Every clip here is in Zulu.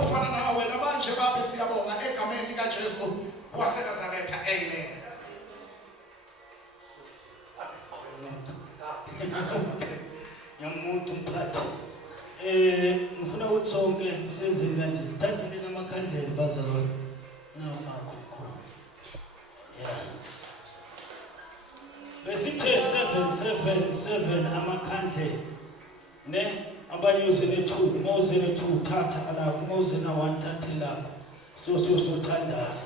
ofana nawe namanje babe siyabonga egameni likaJesu waseNazaretha. Amen. Nyamuntu mphathi ngifuna ukuthi sonke senzeni kanje sithathele namakhandlela bazalwane nawo akho khona. Besithe 777 amakhandlela ne abayuze ne2 mawuze ne2 thatha alapho mawuze na1 thathe lapho so thandaza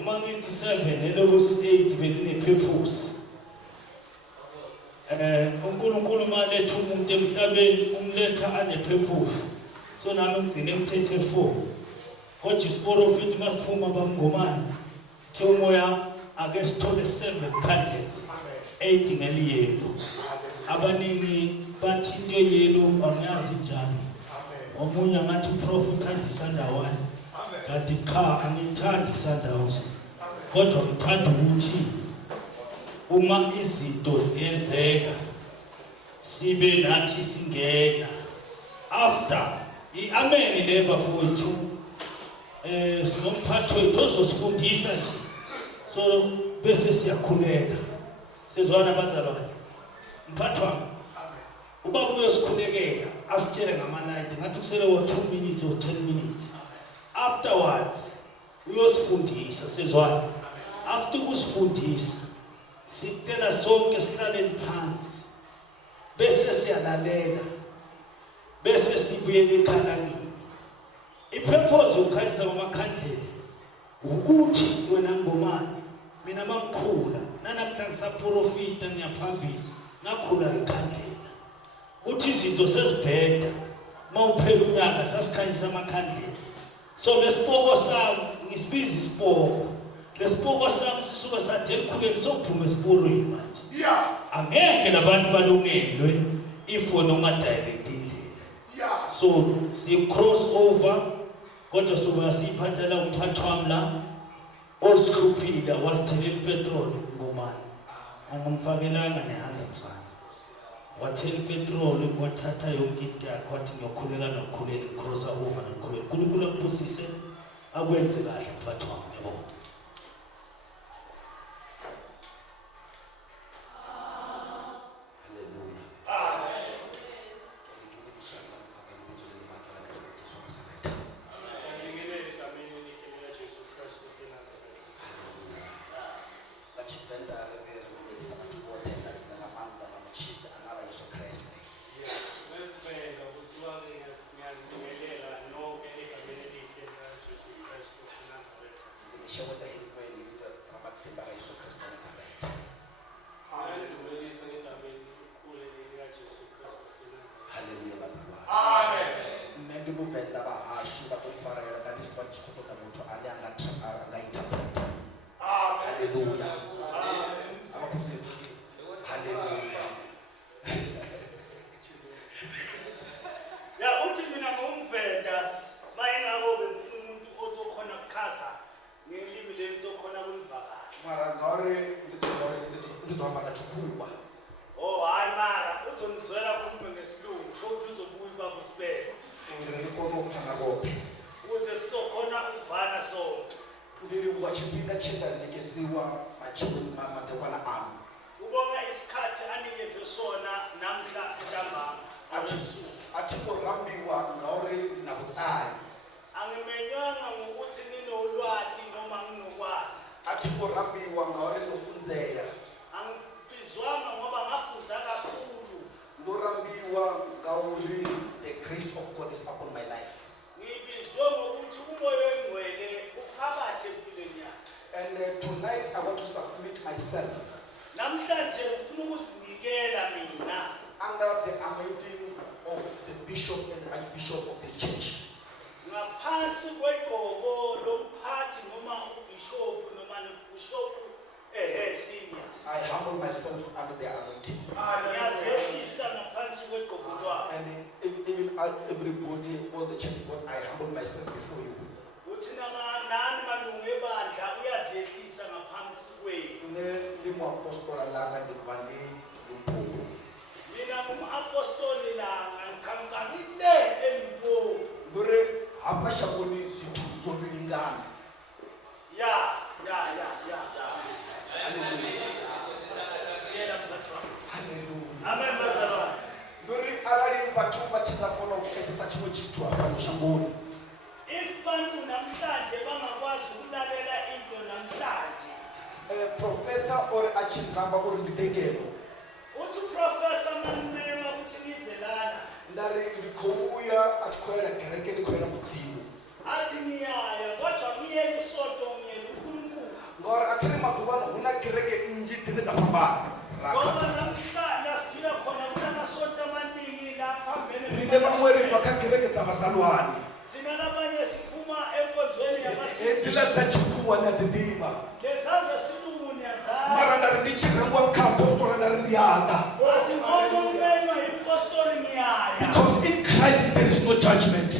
uma ngithi 7 elokusi8 beline purpose. uNkulunkulu maletha umuntu emhlabeni umletha anepurpose. So nami ngigcine umthetho 4 kodwa isiprofiti masiphuma bamngomani thi umoya ake sithole 7 candles 8 ngeliyelo. Abaningi bathi into yelo angiyazi njani. Omunye ngathi prophet andisanda 1 kanti cha angithandi sandawuzi kodwa ngithanda ukuthi uma izinto ziyenzeka sibe nathi singena after iamen le bafowethu sinomphathi wethu ozosifundisa nje so bese siyakhuleka sizwana bazalwane mphathi wami ubaba uyosikhulekela asitshele ngama-light ngathi kusele 2 minutes or 10 minutes afterwards uyosifundisa sizwana after kusifundisa sicela sonke sihlaleni phansi bese siyalalela bese sibuyele ekhalangini. Ipurpose yokukhanyisa kwamakhandlela ukuthi wena ngomani mina mangikhula nanamhla ngisaprofita ngiyaphambili ngakhula ekhandlela uthi izinto sezibheda mawuphela unyaka sasikhanyisa amakhandlela. So lesipoko sami ngisibiza isipoko lesipoko sami sisuka sathi elikhuleni sokuphuma esiporweni manje angeke nabantu balungelwe if wena ungadirect indlela. So si cross over kodwa soba siphathela umphathi wami la osihluphile wasithela ipetrol ngomani angimfakelanga ne100 rand wathela ipetrol wathatha yonke into yakhe wathi ngiyokhuleka nokukhulela cross over nokukhulela uNkulunkulu akubusise akwenze kahle mphathi wami yebo. hafha shangoni zwithu zwo lingana. Hallelujah. Nduri arali vhathu vha tshi nga kona u pfesesa tshiṅwe tshithu hafhano shangoni. If bantu namhlanje bangakwazi ukulalela into namhlanje. Professor or a tshi namba uri ndi dengelo. Uthi professor manimema ukuthi nizelana. Ndari ndi khou uya a tshi khou yela kereke ndi khou yela mudzimu. Athi niyaya kodwa niyeni soto ngiyela uNkulunkulu. Ngori a thiri maḓuvhano hu na kereke nnzhi dzine dza fhambana. Rine vhaṅwe ri bva kha kereke dza vhasalwani. Hedziḽa dza tshikhuwa ni a dzi ḓivha. Mara ndari ndi tshi rengwa kha apostola ndari ndi yaḓa. Because in Christ there is no judgment.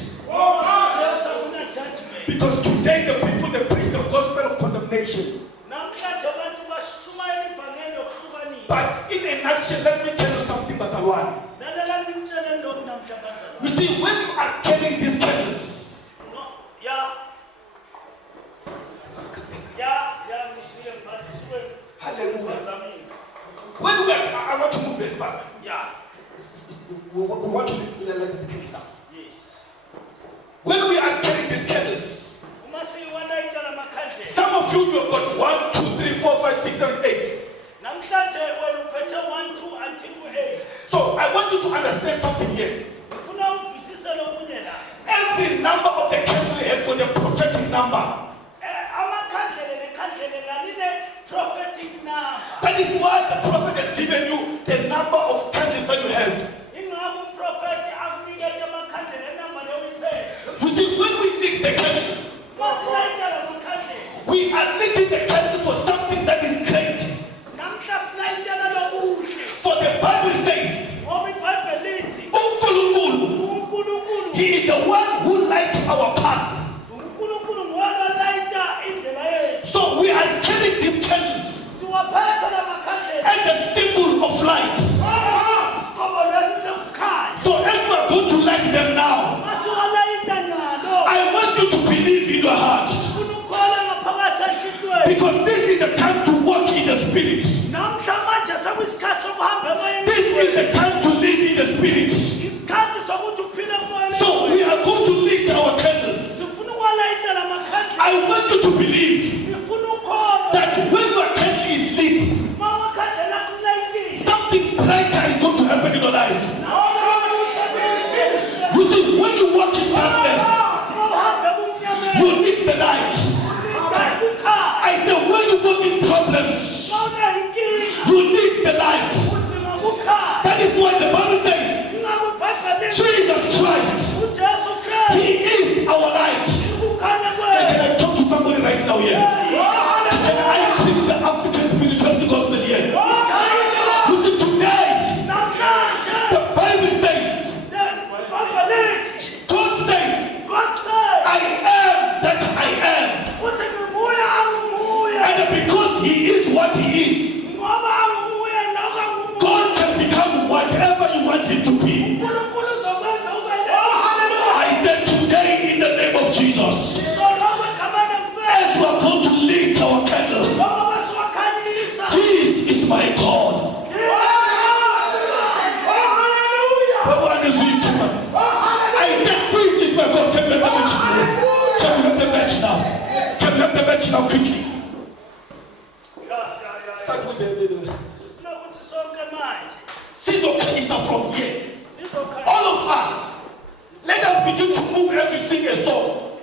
Because today the people they preach the gospel of condemnation. But in a nutshell, let me tell you something, Bazalwane. You see, when you are carrying these candles, hallelujah. When we are, I want to move very fast. We want to let the candle down. Yes. When we are carrying these candles, some of you have got 1, 2, 3, 4, 5, 6, 7, 8. So I want you to understand something here. Every number of the candle has got a prophetic number. That is why the prophet has given you the number of candles that you have. You see, when we lit the candle, we are lighting the candle for something that is great. For the Bible says, He is the one who lights our path. So we are carrying these candles as a symbol of light. So as we are going to light them now, I want you to believe in your heart. Because this is the time to walk in the Spirit. This is the time to live in the Spirit. So we are going to light our candles. I want you to believe that when your candle is lit, something brighter is going to happen in your life. You see, when you walk in darkness, you need the light. I said, when you walk in problems, you need the light. That is why the Bible says, Jesus Christ, He is our light. Can I talk to somebody right now here? Can I preach the African spirituality gospel here? You see, today, the Bible says, God says, I am that I am. And because He is what He is, God can become whatever you want Him to be. I said today in the name of Jesus, as we are going to light our candle, Jesus is my God. I said this is my God. Can we have the match now? Can we have the match now? Can we have the match now quickly? Start with the Sizokanisa from here. All of us, let us begin to move every single song.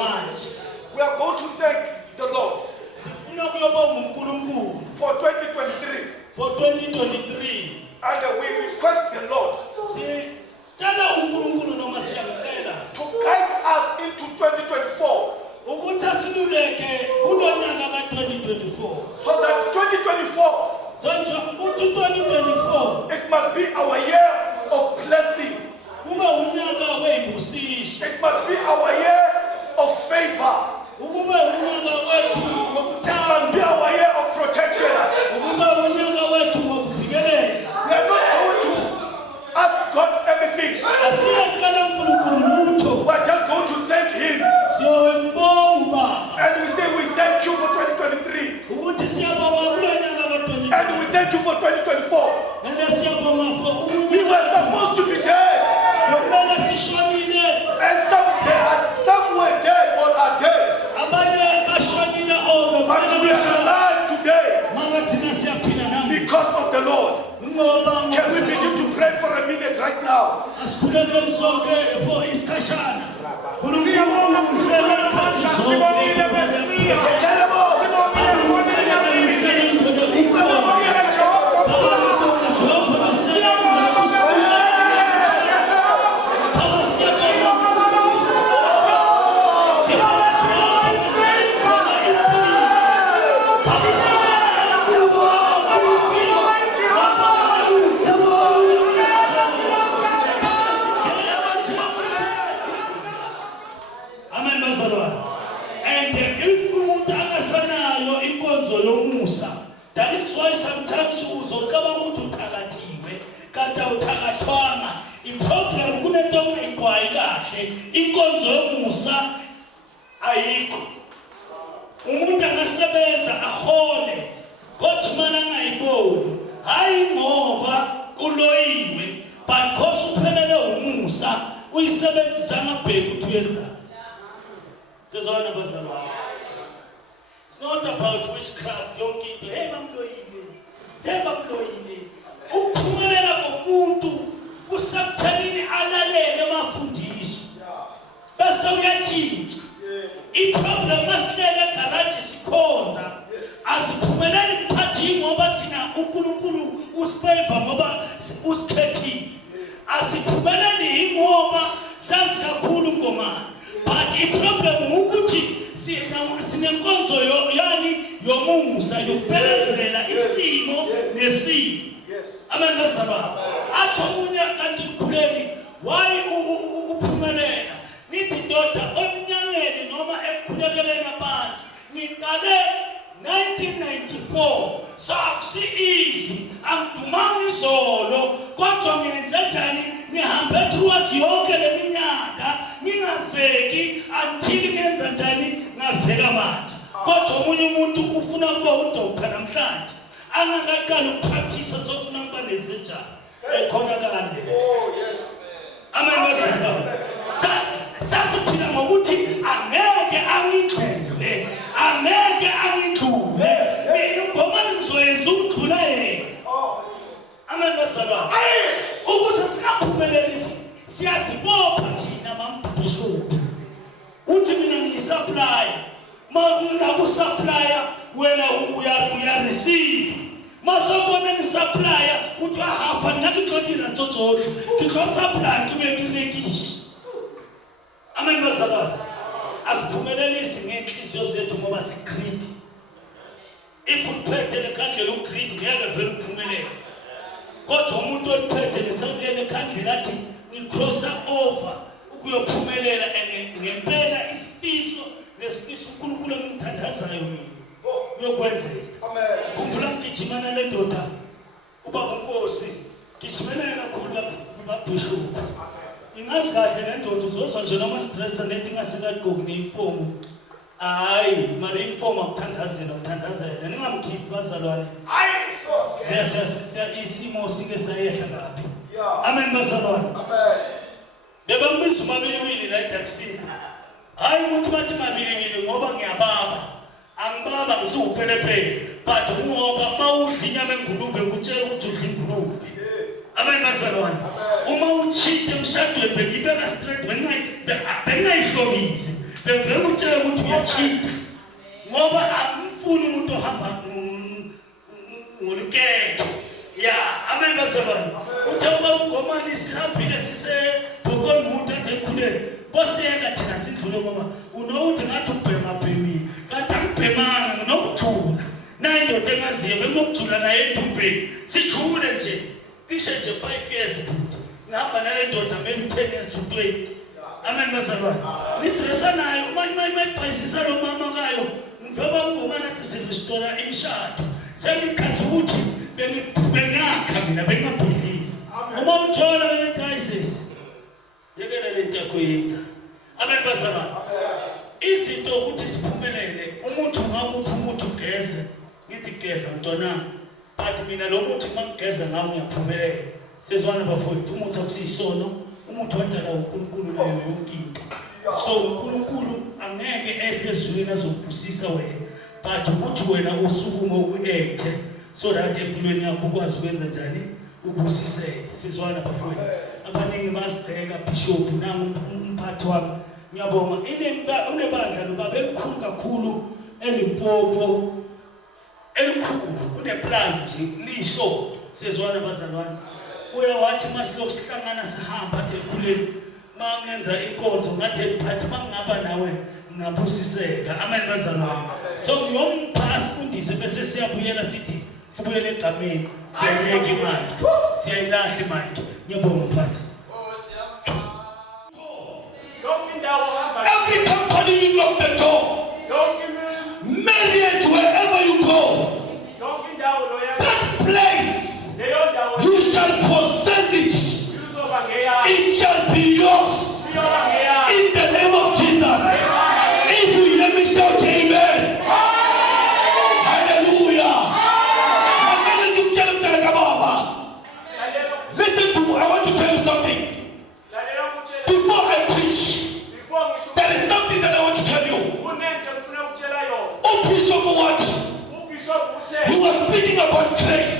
We are going to thank the Lord for 2023. For 2023. And we request the Lord to guide us into 2024. So that 2024, it must be our year of blessing. It must be our year of favor. It must be our year of protection. We are not going to ask God anything. We are just going to thank Him. And we say we thank you for 2023. And we thank you for 2024. We were supposed to be dead. And some were dead or are dead. But we are alive today because of the Lord. Can we begin to pray for a minute right now? That's why sometimes problem kunento kahle inkonzo yomusa ayikho umuntu angasebenza ahole kodwa mana angayiboni hayi ngoba uloyiwe but because uphelele umusa uyisebenzisa ngabheki ukuthi uyenza sezona bazalwa. It's not about witchcraft yonke into hey bamloyile ukuphumelela komuntu kusakuthanini alalele amafundiso bese uyatshintsha iproblem masihlele garage sikhonza asiphumeleli mphathi ngoba thina uNkulunkulu usifavor ngoba usikhethile asiphumeleli ngoba sasikakhulu ngomani but iproblem ukuthi sinenkonzo yani yomusa yokuphelezela isimo nesimo. Amen basaba athi omunye kanti ukhuleni why uphumelela nithi ndoda omnyangeni noma ekukhulekeleni abantu ngiqale 1994 so akusi-easy angidumanga izolo kodwa ngenze njani ngihambe throughout yonke leminyaka ngingazeki until ngenza njani ngazeka manje kodwa omunye umuntu ufuna kuba udoktor namhlanje angakaqala ukupractice sofuna kuba nezijana ekhona kande. Amen bazalwa sasiphila ngokuthi angeke angidlule mina ngoma ngizoyenza ukudlula yena. Amen bazalwa ukuze singaphumelelisi siyazibopha thina mampishophu uthi mina ngiyisupply supplier wena uya receive masobona ni supplier uthi hafa nakuthodira tsotsotsho ke tlo supply ke be ke rekishi. Amen bazalwa asiphumelelisi ngenhliziyo zethu ngoba sigreed if uphethele kandlela ugreed ngeke vele uphumelele kodwa umuntu oliphethele tsangele kandlela athi ngicross over ukuyophumelela ngempela isifiso nesifiso uNkulunkulu engimthandazayo mina uyokwenzeka. Khumbula ngigijimana lendoda ubaba uNkosi gijimana kakhulu babishop ingazi kahle lendoda uzozwa nje noma stress nethi ngasekaqoki neform hayi mari inform akuthandazela ningamkhiphi bazalwane hayi siyasisiya isimo sike sayehla kabi. Amen bazalwane bebambiza umabiliwili la etaxini hayi ukuthi bathi mabiliwili ngoba ngiyababa angibaba ngisupelepele but ngoba mawudla inyama engulube ngutshela ukuthi udla ingulube. Amen bazalwane uma uchithe emshadweni bengibeka straight bengayihlobisi bevele utshela ukuthi uyachita ngoba amfuni umuntu ohamba ngolukeke ya amen bazalwane uthe uba ungomani sihambile sisebhokoni umuntu athi ekhuleni bosiyeka thina sidlule ngoba unowuthi ngathi ubhemabhemile kanti angibhemanga nginokujula naye indoda engaziyo benginokujula naye endumbeni sijule nje cishe nje 5 years futhi ngihamba nale ndoda maybe 10 years to 20 amen bazalwane nidresa nayo mayibhayisisa lo mama kayo ngiveba ungomani athi sirestore imishado sengikhazi ukuthi bengakha mina bengabhidliza uma uthola le-crisis yekela lento yakho yenza abantu bazalwane izinto ukuthi siphumelele umuntu ngakuphi umuntu ugeze ngithi geza mntwanami but mina lo muntu mangigeza ngawo ngiyaphumelela sezwana bafowethu umuntu akusiyisono umuntu wadala uNkulunkulu nayo yonke into so uNkulunkulu angeke ehle ezulwini azokubusisa wena but ukuthi wena usukume uact so that empilweni yakho ukwazi ukwenza njani ubusiseke sizwana bafowethu abaningi basideka bishop nangu umphathi wami ngiyabonga unebandla nobaba elikhulu kakhulu elimpopo elikhulu uneplaza nje liso sizwana bazalwane uyawathi masiloku sihlangana sihamba athi ekhuleni mangenza inkonzo ngathi eliphathi mangaba nawe ngabusiseka amen bazalwane so ngiyomphasa ufundise bese siyabuyela sithi sibuyele egameni siyayeka imali siyayilahla imali ngiyabonga mfana every company you knock the door marriage wherever you go that place you shall possess it it shall be yours in the name of Jesus. If you hear me shout amen. Hallelujah. Listen to I want to tell you something. Before I preach, there is something that I want to tell you. Bishop what? He was speaking about grace.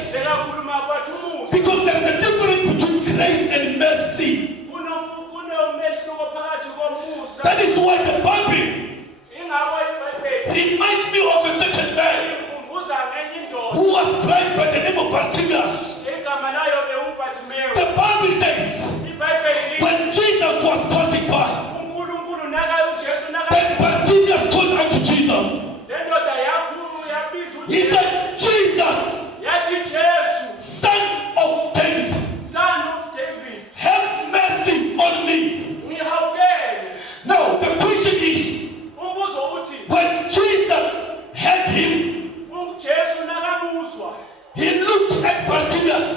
Because there is a difference between grace and mercy. That is why the Bible reminds me of a certain man who was blind by the name of Bartimaeus. The Bible says when Jesus was passing by, then Bartimaeus called unto Jesus. He said, Jesus, son of David, have mercy on me. Now the question is, when Jesus had him, he looked at Bartimaeus.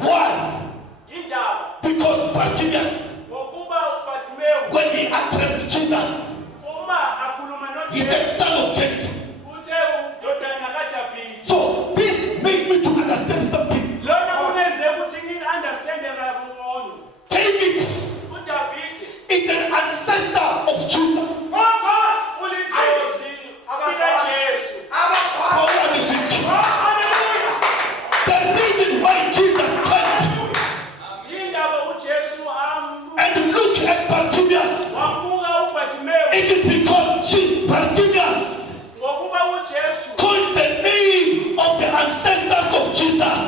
Why? Because Bartimaeus, when he addressed Jesus, he said, son of David. So this made me to understand something. David is an ancestor of Jesus. The reason why Jesus turned and looked at Bartimaeus, it is because Bartimaeus called the name of the ancestors of Jesus.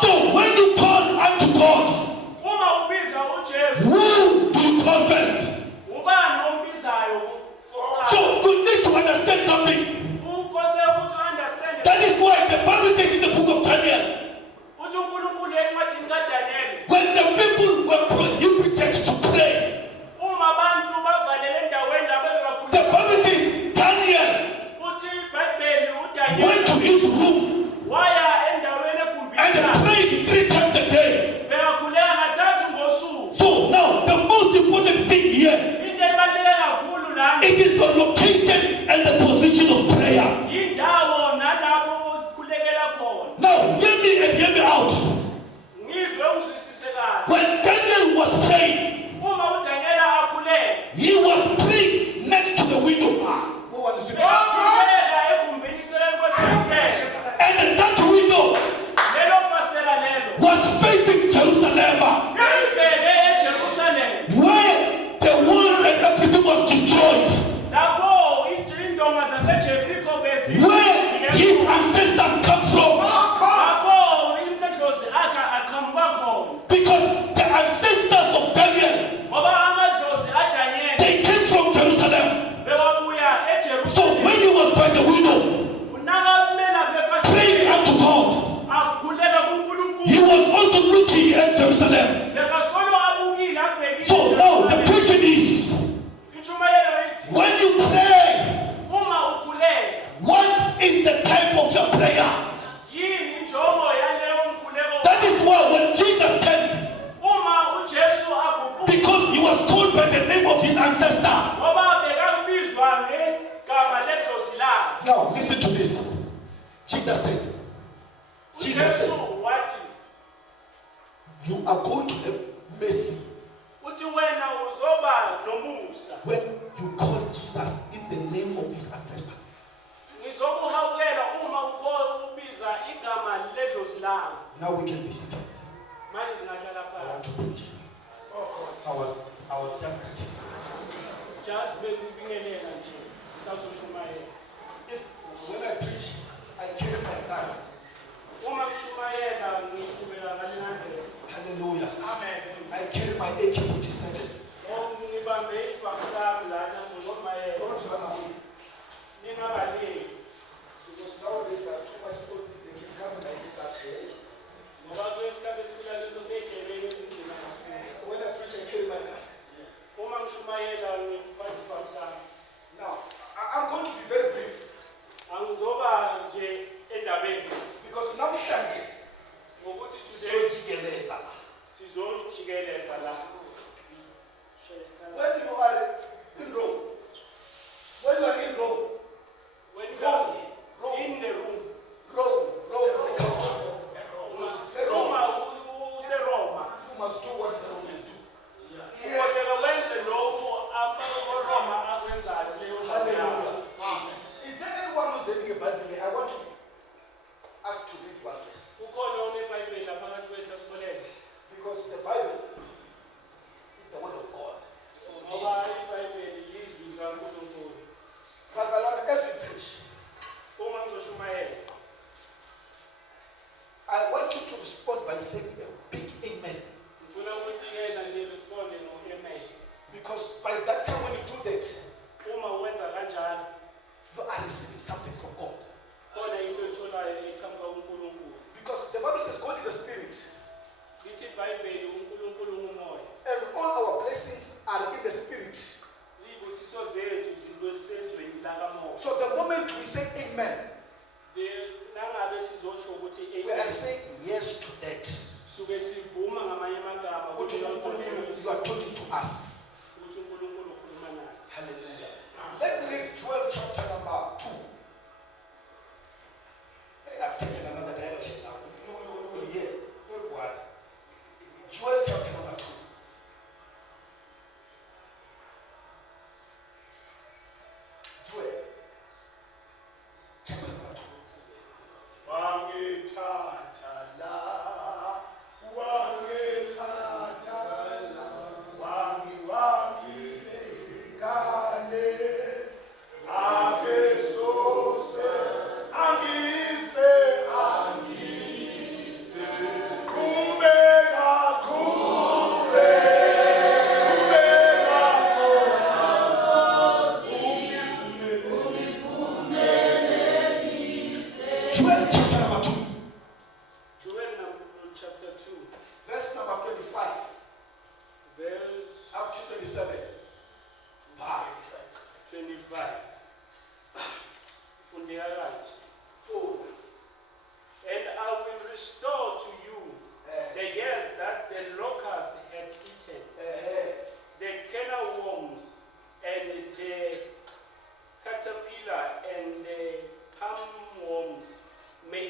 So when you call unto God, who do you call first? So you need to understand something. That is why the Bible says in the book of Daniel, when the people were prohibited to pray, Jesus said? Jesus said, you are going to have mercy when you call Jesus in the name of his ancestor. Now we can be seated. I want to preach. I was just cutting. If when I preach, I carry my gun. Hallelujah. Amen. I carry my AK-47. Don't run away. Because nowadays there are too much photos, they can come and hit us here. When I preach, I carry my gun. Now, I'm going to be very brief. Because now Sunday, when you are in Rome, Rome is a country. You must do what the Romans do. Hallelujah. Is there anyone who's reading a Bible? I want us to read one verse. Because the Bible is the word of God. Bazalwane, as we preach, I want you to respond by saying a big amen. Because by that time when you do that, you are receiving something from God. Because the Bible says God is a spirit. And all our blessings are in the spirit. So the moment we say amen, we are saying yes to that. You are talking to us. Hallelujah. Let's read Joel chapter number 2. I've taken another direction now. You will hear. Don't worry. Joel chapter number 2. Joel chapter number 2. Joel chapter number 2. Chapter 2. Verse number 25. Verse up to 27. 25. And I will restore to you the years that the locust had eaten, the cankerworms and the caterpillar and the palmworms, my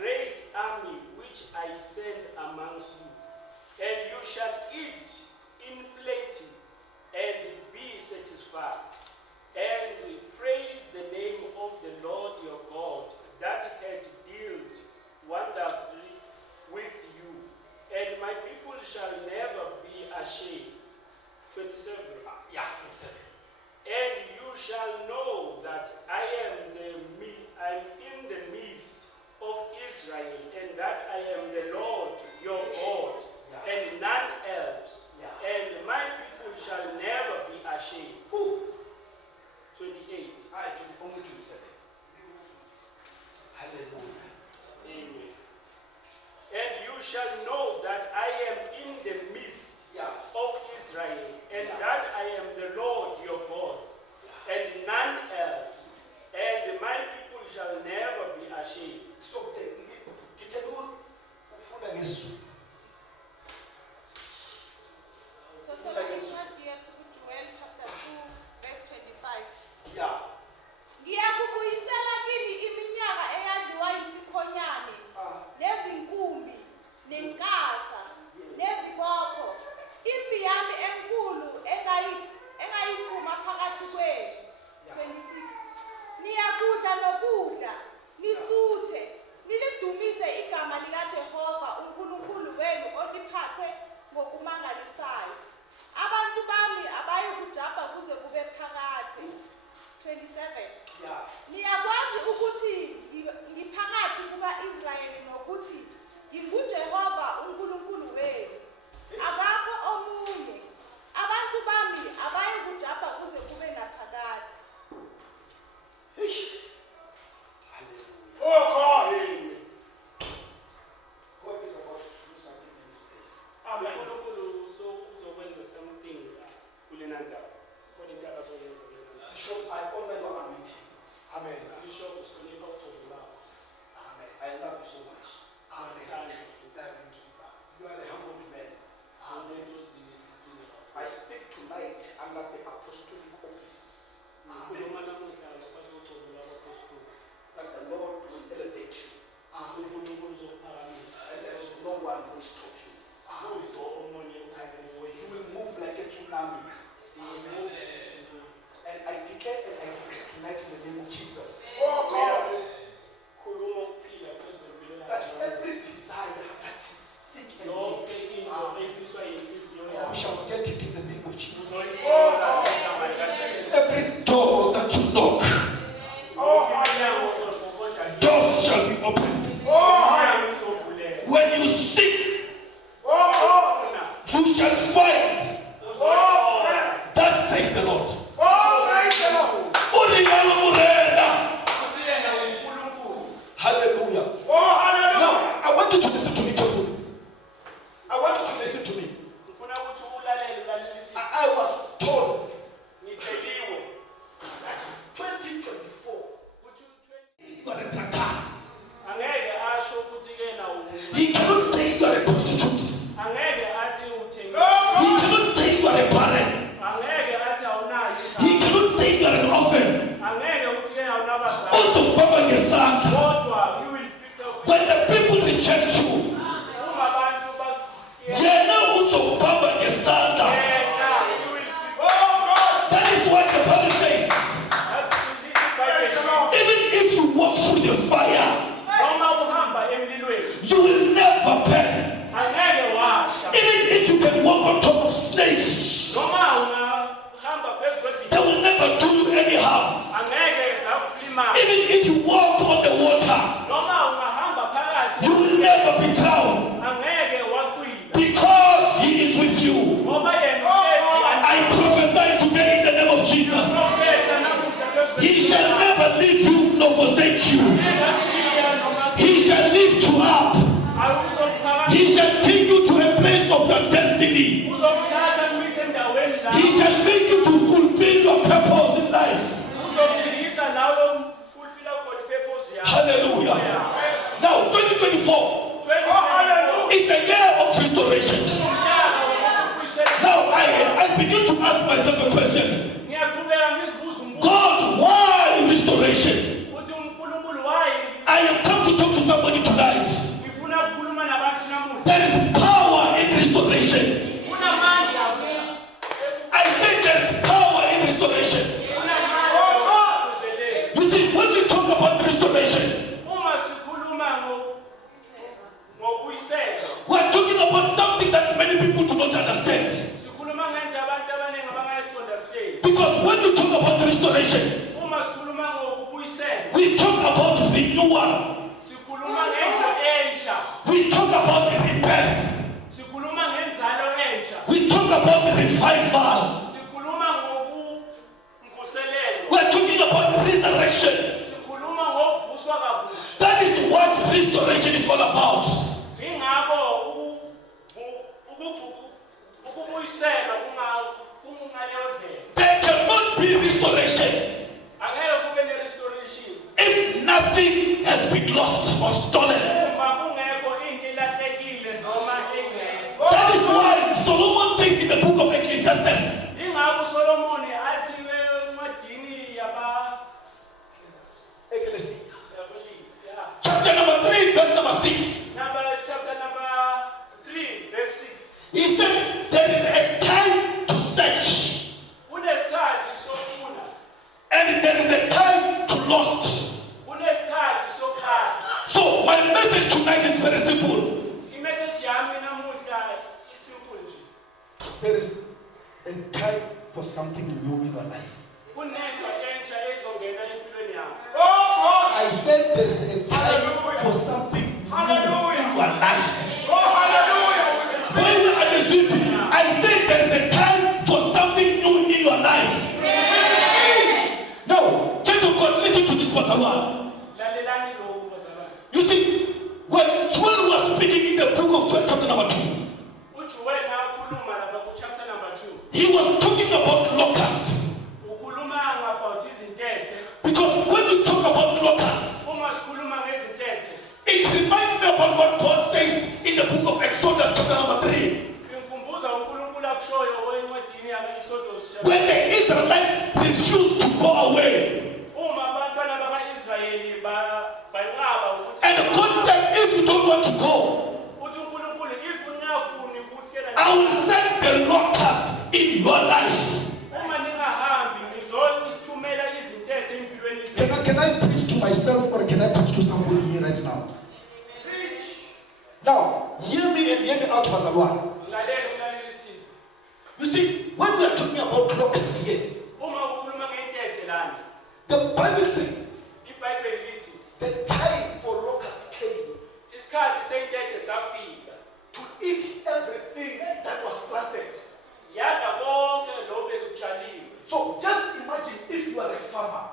great army which I send amongst you. And you shall eat in plenty and be satisfied, and praise the name of the Lord your God that had dealt wondrously with you. And my people shall never be ashamed. 27. And you shall know that I am in the midst of Israel, and that I am the Lord your God, and none else. And my people shall never be ashamed. 28. Only 27. Hallelujah. Amen. And you shall know that I am in the midst of Israel, and that I am the Lord your God, and none else. And my people shall never be ashamed. Stop there. okumangalisayo. Abantu bami abayokujabha kuze kube phakade. 27. Yeah. Niyakwazi ukuthi ngiphakathi kuka-Israyeli nokuthi nginguJehova uNkulunkulu wenu. Akakho omunye. Abantu bami abayokujabha kuze kube naphakade. Oh God! God is about to do something in this place. Amen. Bishop, I honor your anointing. Amen. Amen. I love you so much. Amen. You are a humble man. Amen. I speak tonight under the apostolic office. Amen. That the Lord will elevate you. Amen. And there is no one who will stop you. Amen. You will move like a tsunami. Amen. And I declare tonight in the name of Jesus. Oh God. That every desire that you seek and need, you shall get it in the name of Jesus. Every door that you knock, doors shall be opened. When you seek, you shall find. That says the Lord. Hallelujah. Now, I want you to listen to me carefully. I want you to listen to me. I was told that 2024, you are a drunkard. He cannot say you are a prostitute. He cannot say you are a barren. He cannot say you are an orphan. Also, Baba Gesanga. When the people reject you, that is what the Bible says. Even if you walk through the fire, you will never burn. Even if you can walk on top of snakes, they will never do you any harm. Even if you walk on the water, you will never be drowned. Because He is with you. I prophesy today in the name of Jesus. He shall never leave you nor forsake you. He shall lift you up. He shall take you to a place of your destiny. He shall make you to fulfill your purpose in life. Hallelujah. Now, 2024 is a year of restoration. Now, I begin to ask myself a question. God, why restoration? I have come to talk to somebody tonight. There is power in restoration. I say there is power in restoration. You see, when we talk about restoration, we're talking about something that many people do not understand. Because when you talk about restoration, we talk about renewal. We talk about the rebirth. We talk about the revival. We're talking about resurrection. That is what restoration is all about. There cannot be restoration if nothing has been lost or stolen. That is why Solomon says in the book of Ecclesiastes, There is a time for something new in your life. I said there is a time for something new in your life. When you are the city, I said there is a time for something new in your life. Now, Church of God, listen to this, Pastor One. You see, when Joel was speaking in the book of Joel, chapter number 2, he was talking about locusts. Because when you talk about locusts, it reminds me about what God says in the book of Exodus, chapter number 3. When the Israelites refused to go away, and God said, if you don't want to go, I will send the locust in your life. Can I preach to myself or can I preach to somebody here right now? Now, hear me and hear me out, Mazalwa. You see, when we are talking about locusts here, the Bible says the time for locusts came to eat everything that was planted. So just imagine if you are a farmer.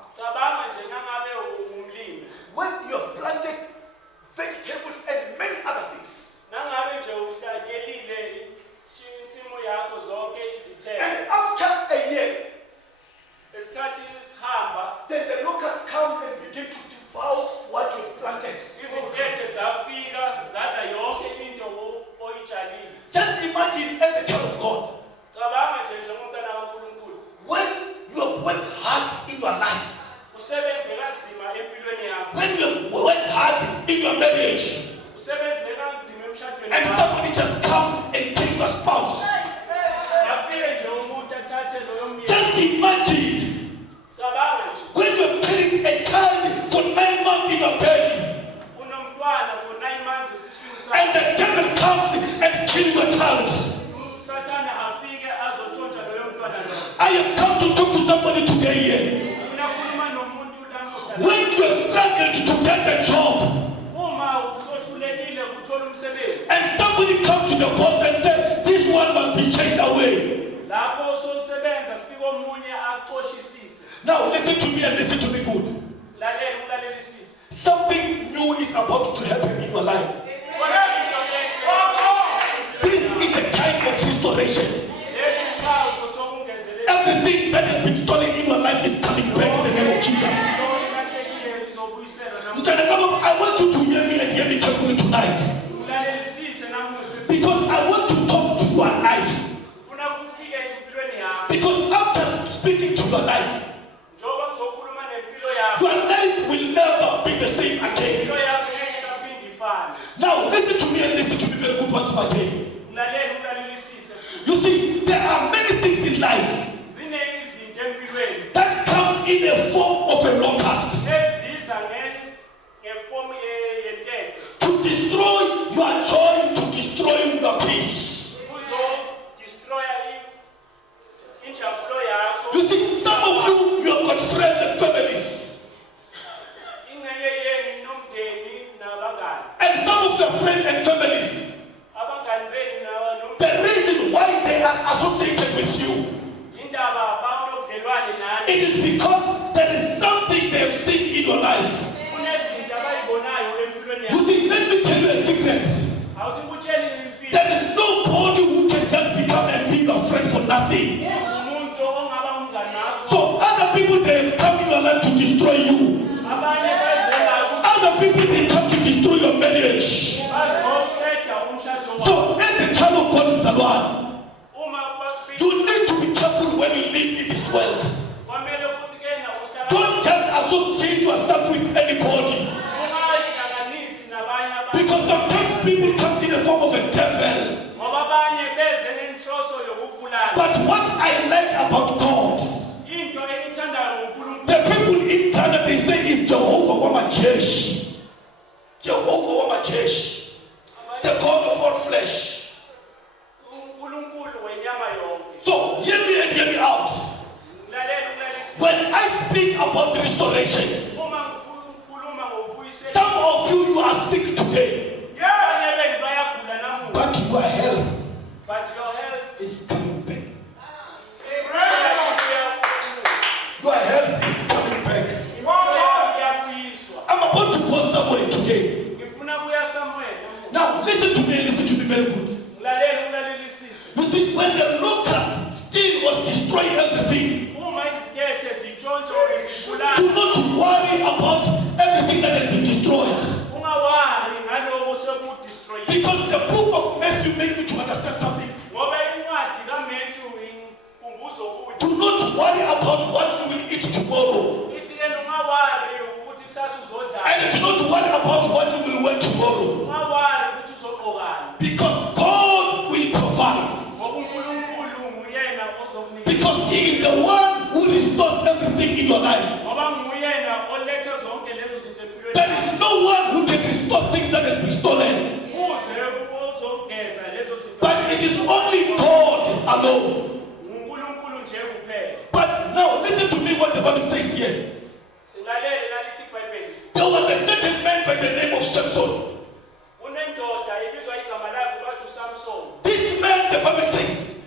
When you have planted vegetables and many other things, and after a year, then the locusts come and begin to devour what you have planted. Just imagine as a child of God, when you have worked hard in your life, when you have worked hard in your marriage, and somebody just come and take your spouse. Just imagine when you have carried a child for 9 months in your belly, and the devil comes and kills your child. I have come to talk to somebody today here. When you have struggled to get a job, and somebody comes to the boss and says, this one must be changed away. Now listen to me and listen to me good. Something new is about to happen in your life. This is a time of restoration. Everything that has been stolen in your life is coming back in the name of Jesus. I want you to hear me and hear me carefully tonight. Because I want to talk to your life. Because after speaking to your life will never be the same again. Now listen to me and listen to me very good once again. You see, there are many things in life that comes in the form of a locust to destroy your joy, to destroy your peace. You see, some of you have got friends and families, and some of your friends and families, the reason why they are associated with you, it is because there is something they have seen in your life. You see, let me tell you a secret. There is nobody who can just become and be your friend for nothing. So other people, they have come in your life to destroy you. Other people, they come to destroy your marriage. So as a child of God, Mr. Lord, you need to be careful when you live in this world. Don't just associate yourself with anybody. Because sometimes people come in the form of a devil. But what I like about God, the people in Ghana, they say is Jehovah Wamajeshi. Jehovah Wamajeshi. The God of all flesh. hear me out. When I speak about restoration, some of you are sick today, but your health is coming back. Your health is coming back. I'm about to go somewhere today. Now listen to me very good. You see, when the locust steal or destroy everything, do not worry about everything that has been destroyed. Because the book of Matthew made me to understand something. Do not worry about what you will eat tomorrow. And do not worry about what you will wear tomorrow. Because God will provide. Because He is the one who restores everything in your life. There is no one who can restore things that has been stolen. But it is only God alone. But now listen to me what the Bible says here. There was a certain man by the name of Samson. This man, the Bible says,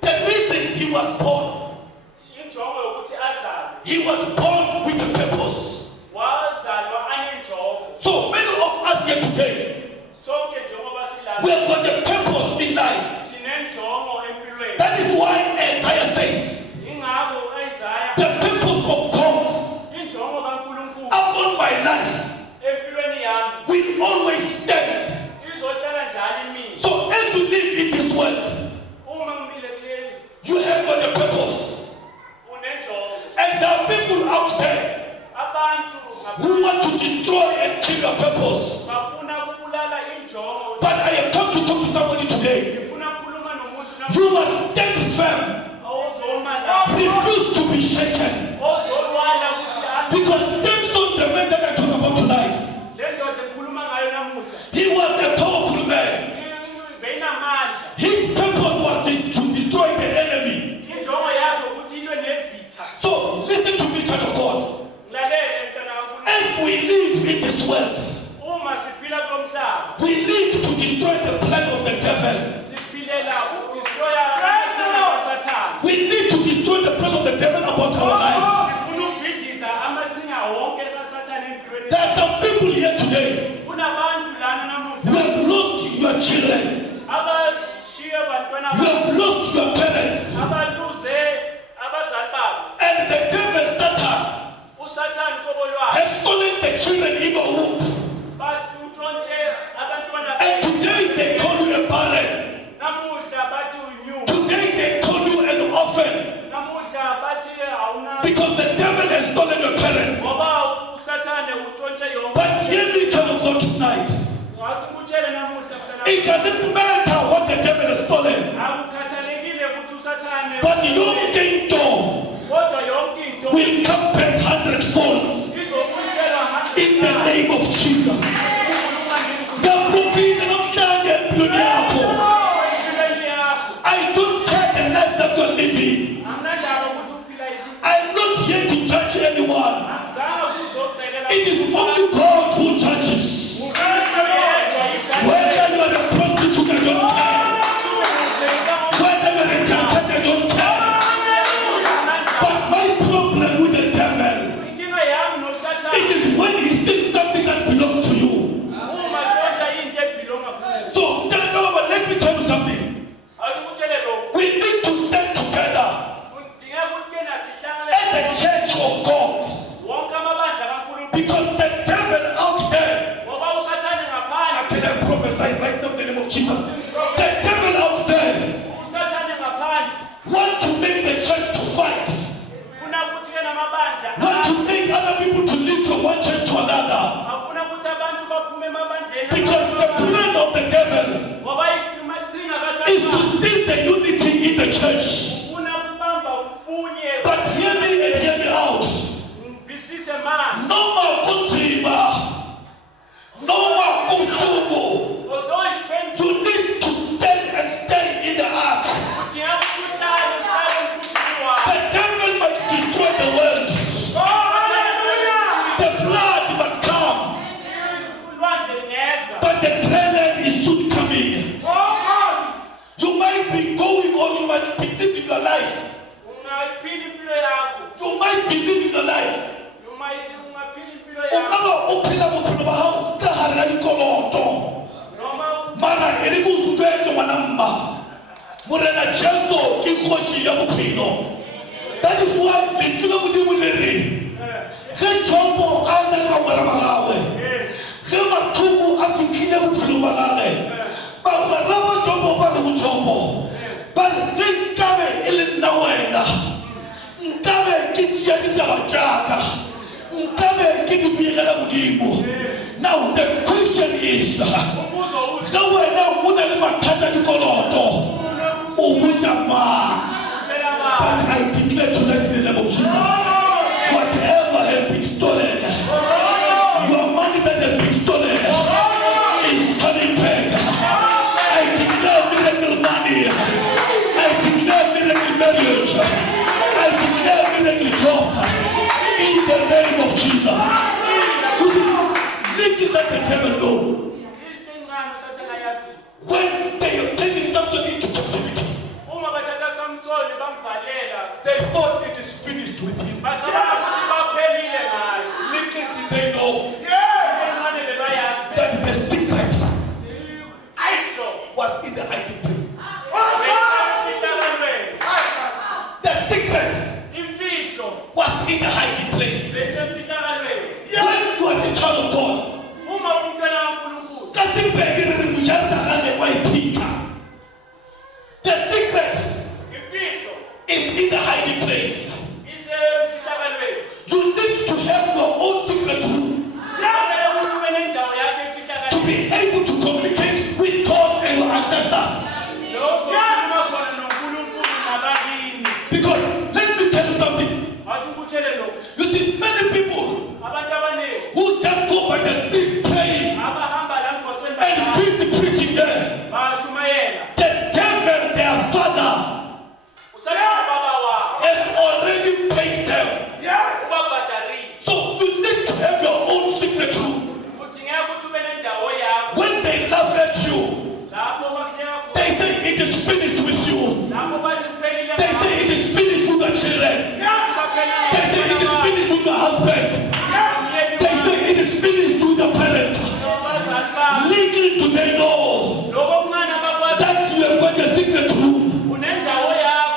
the reason he was born, he was born with a purpose. So many of us here today, we have got a purpose in life. That is why Isaiah says, the purpose of God upon my life will always stand. So as you live in this world, you have got a purpose. And there are people out there who want to destroy and kill your purpose. But I have come to talk to somebody today. You must stand firm. Refuse to be shaken. Because Samson, the man that I talk about tonight, he was a powerful man. His purpose was to destroy the enemy. So listen to me, child of God. As we live in this world, we live to destroy the plan of the devil. We need to destroy the plan of the devil about our life. There are some people here today who have lost your children. You have lost your parents. And the devil, Satan, has stolen the children in your womb. And today they call you a barren. Today they call you an orphan. Because the devil has stolen your parents. But hear me, child of God, tonight. It doesn't matter what the devil has stolen. But your kingdom will come back 100-folds in the name of Jesus. I don't care the life that you're living. I'm not here to judge anyone. It is only God who judges. Whether you are a prostitute, I don't care. Whether you are a drunkard, I don't care. But my problem with the devil be living your life. Ukaba uphila bophelo ba hao ka hare ga dikoloto. Mara ere go utlwetse ngwana mma. Morena Jesu ke kgoši ya bophelo. That is why le tlo modimo le re. Ge Jobo a na le bangwera ba gagwe. Ge mathoko a fitlhile bophelo ba gagwe. Bangwera ba Jobo ba re go Jobo. Ba re nkabe e le nna wena. Nkabe ke tšea ditaba tšaka. Nkabe ke di begela modimo. Now the question is, ge wena o na le mathata a dikoloto, o botša mang? But I declare tonight in the name of Jesus, whatever has been stolen, your money that has been stolen is coming back. I declare miracle money. I declare miracle marriage. I declare miracle job in the name of Jesus. Little that the devil know. When they are taking something into captivity, they thought it is finished with him. Little did they know that the secret was in the hiding place. The secret was in the hiding place. When you are a child of God, the secret is in the hiding place. You need to have your own secret room to be able to communicate with God and your ancestors. Because let me tell you something. You see, many people who just go by the street praying and busy preaching there, the devil, their father, has already paid them. So you need to have your own secret room. When they laugh at you, they say it is finished with you. They say it is finished with the children. They say it is finished with the husband. They say it is finished with the parents. Little do they know that you have got a secret room.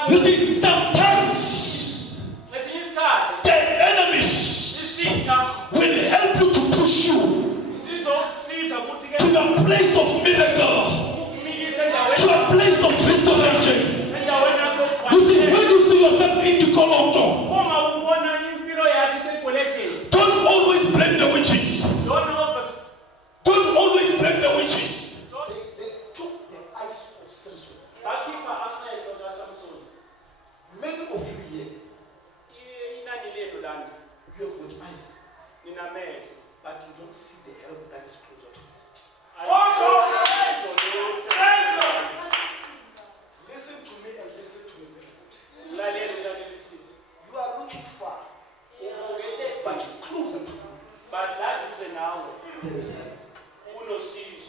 You see, sometimes the enemies will help you to push you to the place of miracle, to a place of restoration. You see, when you see yourself in the Koloto, don't always blame the witches. Don't always blame the witches. They took the eyes of Samson. Many of you here, you have got eyes, but you don't see the help that is closer to you. Listen to me and listen to me very good. You are looking far, but closer to you. There is help.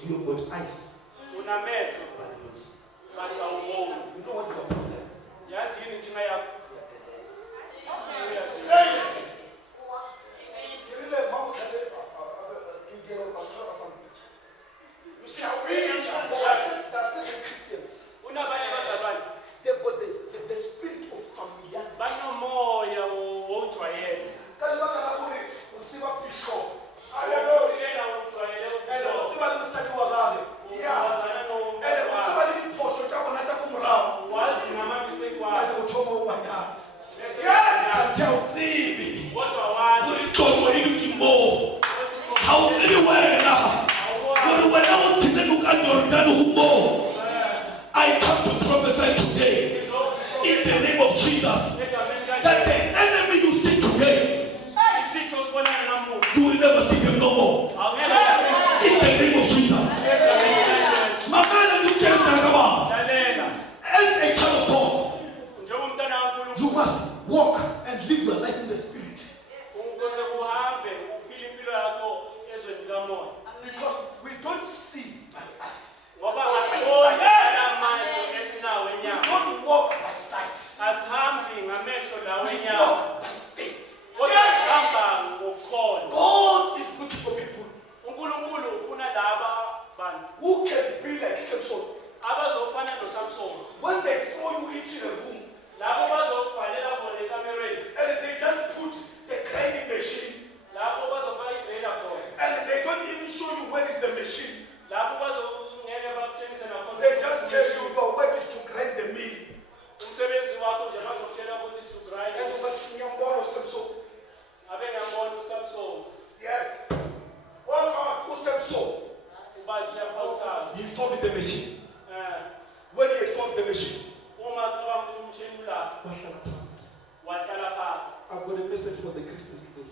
You have got eyes, but you don't see. You know what is your problem? You see how there are certain Christians. They've got the spirit of familiarity. got a message for the Christians today.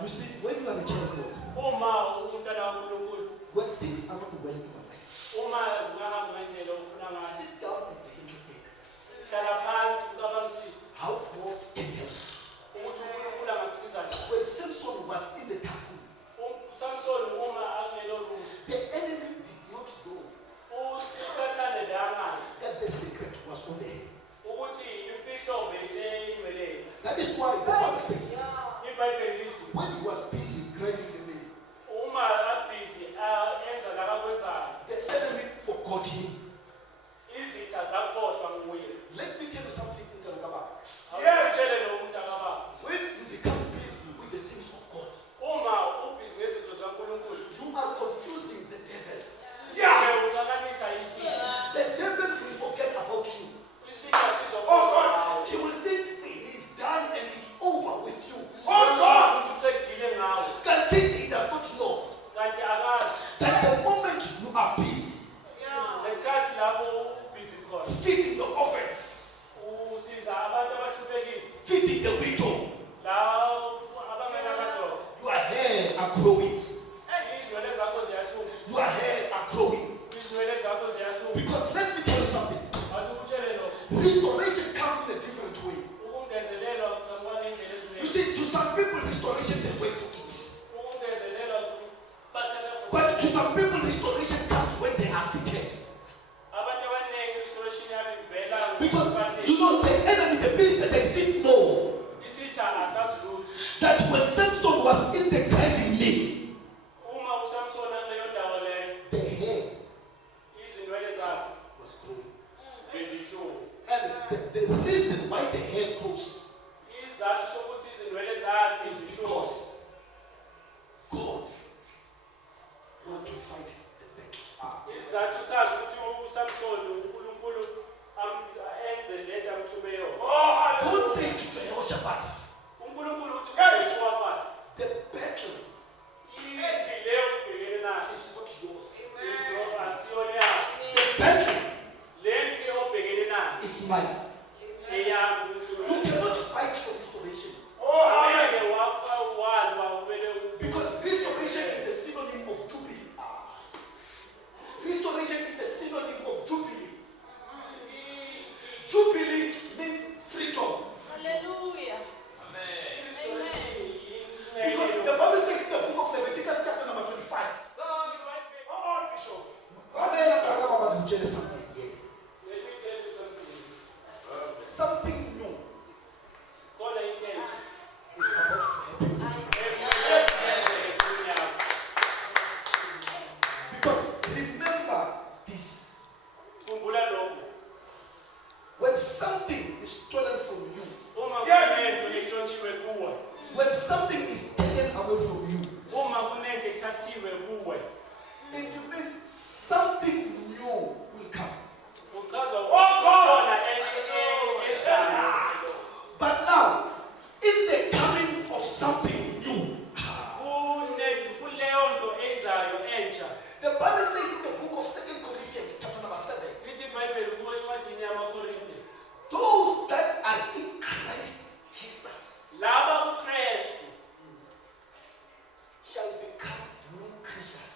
You see, when you are a child of God, when things are not well in your life, sit down and begin to think how God can help. When Samson was in the temple, the enemy did not know that the secret was on the head. That is why the Bible says, when he was busy grinding the mill, the enemy forgot him. Let me tell you something, Ntalakaba. When you become busy with the things of God, you are confusing the devil. The devil will forget about you. He will think he's done and it's over with you. Until he does not know that the moment you are busy feeding the orphans, feeding the widow, your hair are growing. Your hair are growing. Because let me tell you something. Restoration comes in a different way. You see, to some people, restoration they wait for it. But to some people, restoration comes when they are seated. Because you know the enemy, the Philistines, they didn't know that when Samson was in the grinding mill, the hair was growing. And the reason why the hair grows is because God wants to fight the battle. God says to Jehoshaphat, the battle is not yours. The battle is mine. You cannot fight for restoration. Because restoration is a synonym of jubilee. Restoration is a synonym of jubilee. Jubilee means freedom. Hallelujah. Because the Bible says in the book of Leviticus chapter number 25. Something new is about to happen. Because remember this. When something is stolen from you, when something is taken away from you, it means something new will come. But now, in the coming of something new, the Bible says in the book of 2 Corinthians chapter number 7, those that are in Christ Jesus shall become new creatures.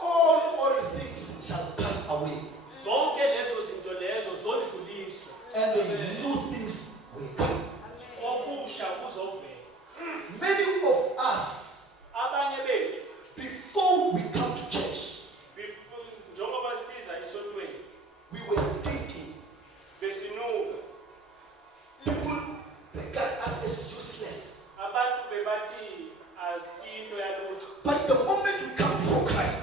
All things shall pass away, and new things will come. Many of us, before we come to church, we were stinking. People regard us as useless. But the moment we come before Christ,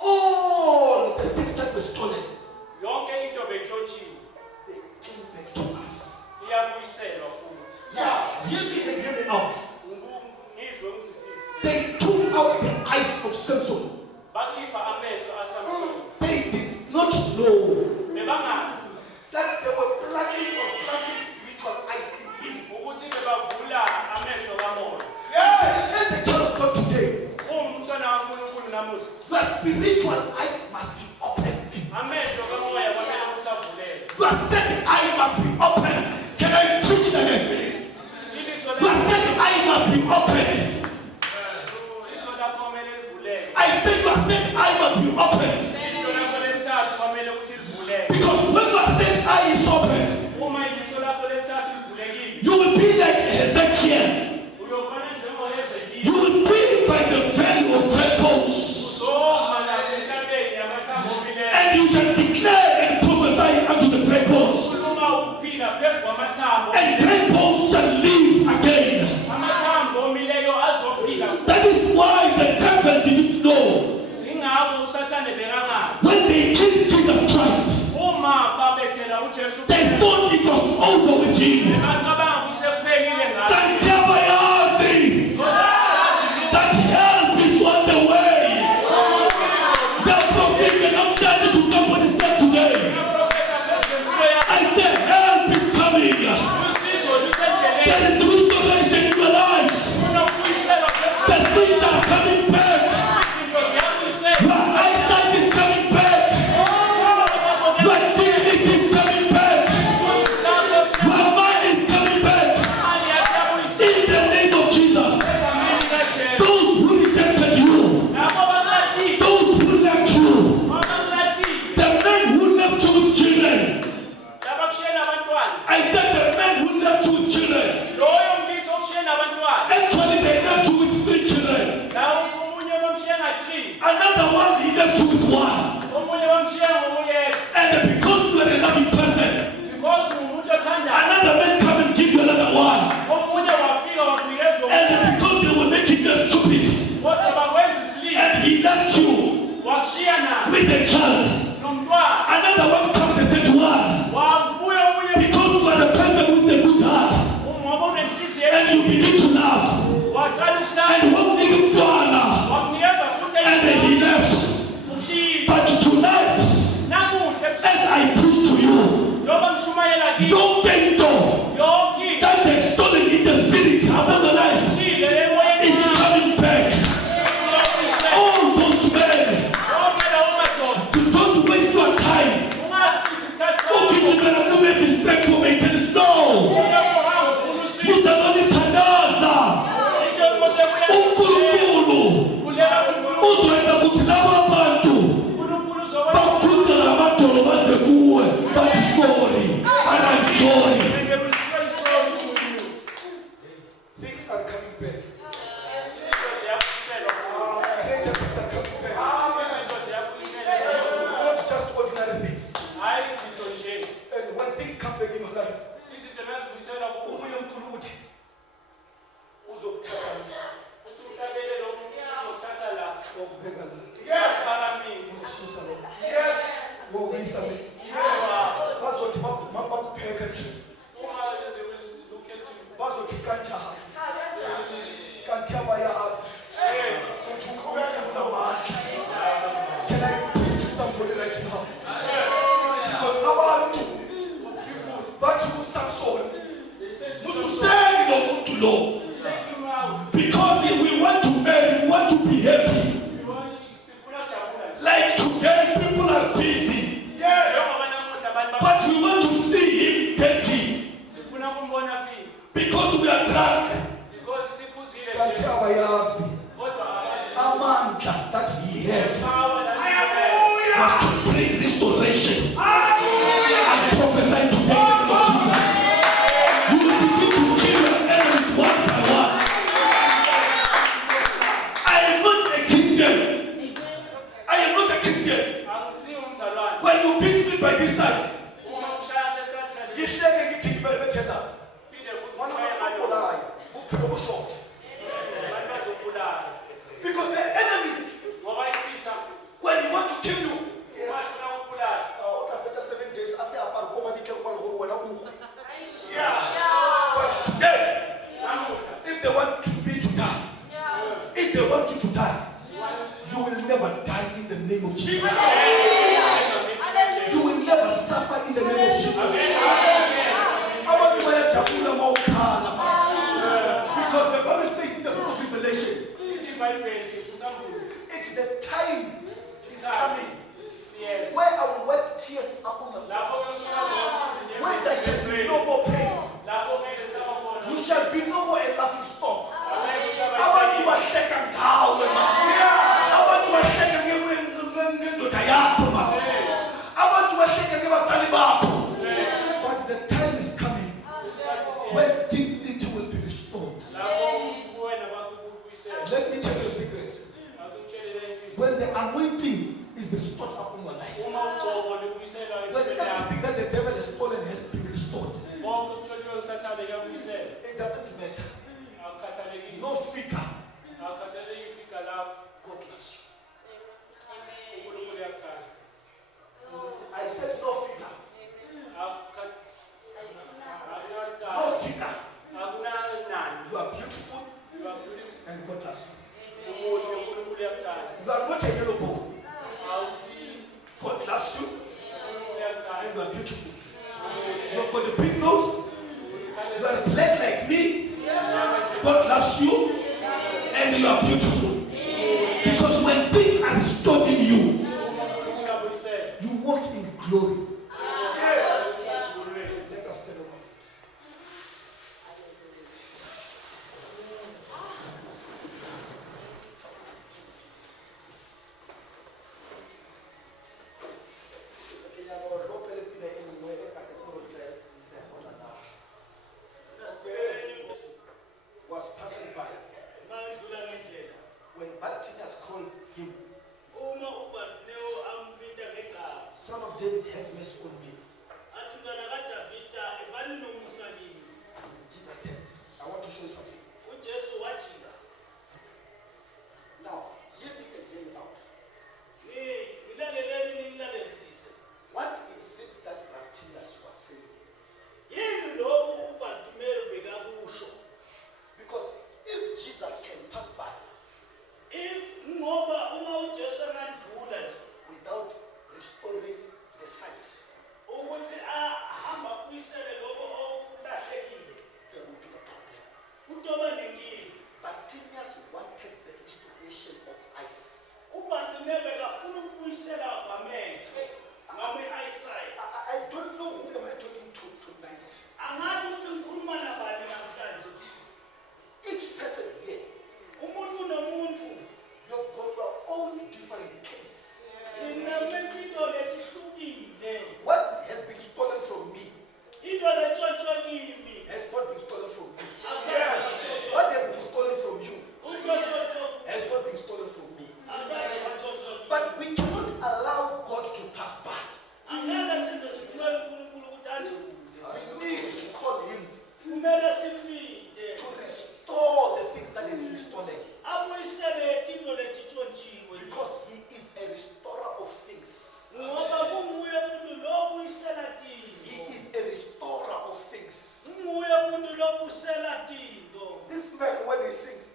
all the things that were stolen, they came back to us. Yeah, hear me and hear me out. They took out the eyes of Samson. They did not know that they were planting spiritual eyes in him. As a child of God today, the spiritual eyes must be opened. opened. I said your third eye must be opened. Because when your third eye is opened, you will be like Ezekiel. You will be by the value of great bones. And you shall declare and prophesy unto the great bones. And great bones shall live again. That is why the devil didn't know. When they killed Jesus Christ, they thought it was over with him. That help is on the way. The prophet and I'm standing to somebody's step today. I said help is coming. There is restoration in your life. The things are coming back. Your eyesight is coming back. Your dignity is coming back. Your mind is coming back. In the name of Jesus. Those who rejected you, those who left you, the men who left you with children. I said the men who left you with children. Actually, they left you with 3 children. Another one, he left you with 1. And because you are a loving person, another man come and give you another 1. And because they were making you stupid, and he left you with a child, another one come the third one. Because you are a person with a good heart, and you begin to laugh, and one nigga and then he left. But tonight, as I push to you, your kingdom that they've stolen in the spirit about the life is coming back. All those men, you don't waste your time. Okay, you better come and distract for maintenance. No. Muzalani Tanaza. Unkulunkulu. Uzoenda kuti lava abantu. Bakuta lamatolo basekuwe. But sorry. And I'm sorry. Things are coming back. Greater things are coming back. Not just ordinary things. And when things come back in your life, ubuye mkhulu uthi uzokuthatha ukubeka la ukususa lo wokuyisa le bazothi bakupheka nje bazothi kanjani kanti abayazi ukuthi uqhubeka namandla. Can I preach to somebody right now? Because abantu bathi uSamson mususeni lo muntu lo. Because we want to marry, we want to be happy. Like today, people are busy. But we want to see him dirty. Because we are drunk. Kanti abayazi amandla that he had was to bring restoration. I prophesy today in the name of Jesus. You will begin to kill your enemies one by one. I am not a Christian. I am not a Christian. When you beat me by this side, you shake and get by the tether. One of the short. Because the enemy, when he wants to kill you, after 7 days, I say, but today, if they want to be to die, if they want you to die, you will never die in the name of Jesus. You will never suffer in the name of Jesus. Because the Bible says in the book of Revelation, it's the time is coming where I will wipe tears upon the face, where there shall be no more pain. You shall be no more a laughing stock. anointing is restored upon your life. When everything that the devil has stolen has been restored. It doesn't matter. No figure. God loves you. I said no figure. No figure. You are beautiful. And God loves you. You are not a yellow ball. God loves you. And you are beautiful. You have got a big nose. You are black like me. God loves you. And you are beautiful. Because when things are restored in you, you walk in glory. Let us stand over it. Was passing by when Bartimaeus called him, Son of David, have mercy on me. Jesus said, I want to show you something. Now, hear me and hear me out. What is it that Bartimaeus was saying? Because if Jesus can pass by without restoring the sight, there will be a problem. Bartimaeus wanted the restoration of eyes. I don't know who am I talking to tonight. Each person here, you've got your own different case. What has been stolen from me has not been stolen from me. What has been stolen from you has not been stolen from me. But we cannot allow God to pass by. We need to call him to restore the things that has been stolen. Because he is a restorer of things. He is a restorer of things. This man, when he sings,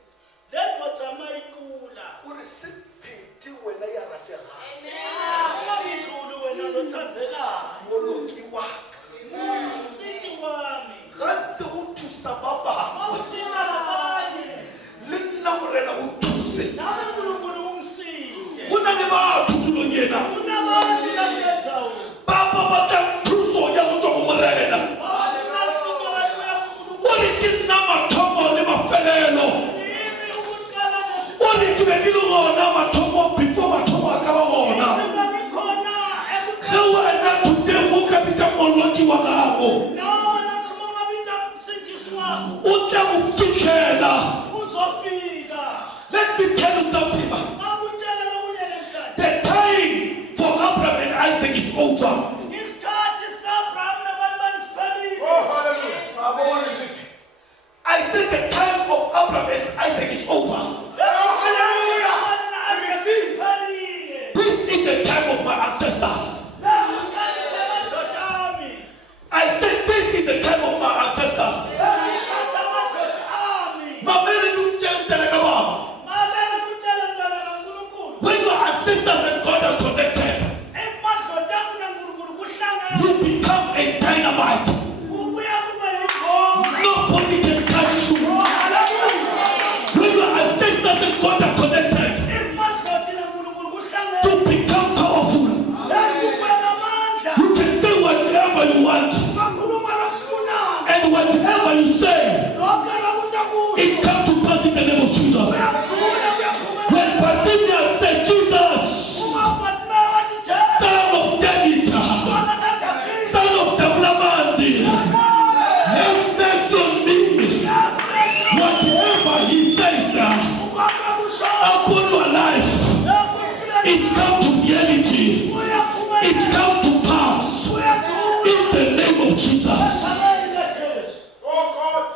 let me tell you something. The time for Abraham and Isaac is over. I said the time of Abraham and Isaac is over. This is the time of my ancestors. I said this is the time of my ancestors. When your ancestors and God are connected, It comes to reality. It comes to pass. In the name of Jesus. Oh God,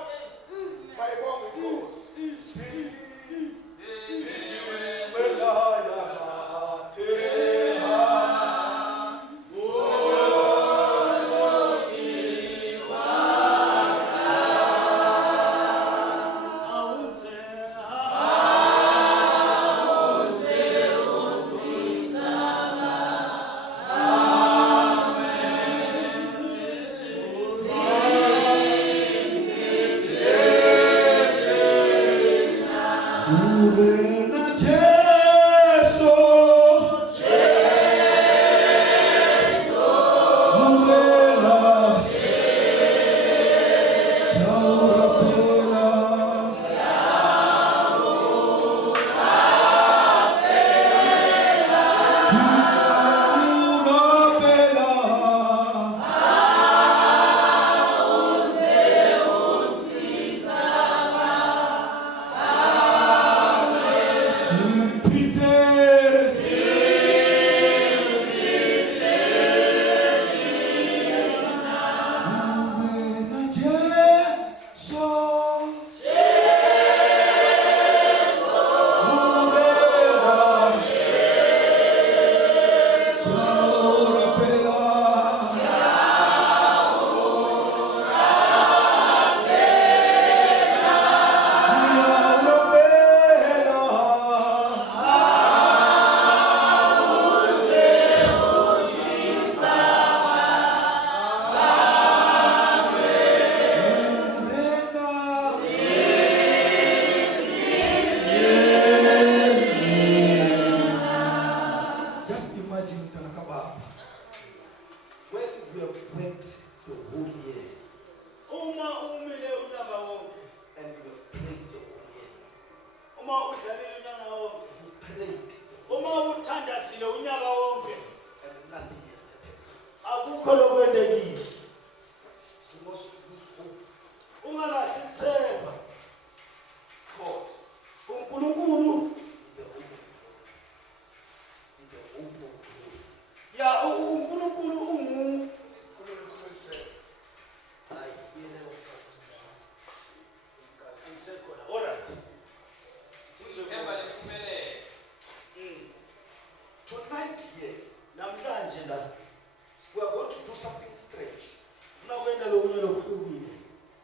my God will go.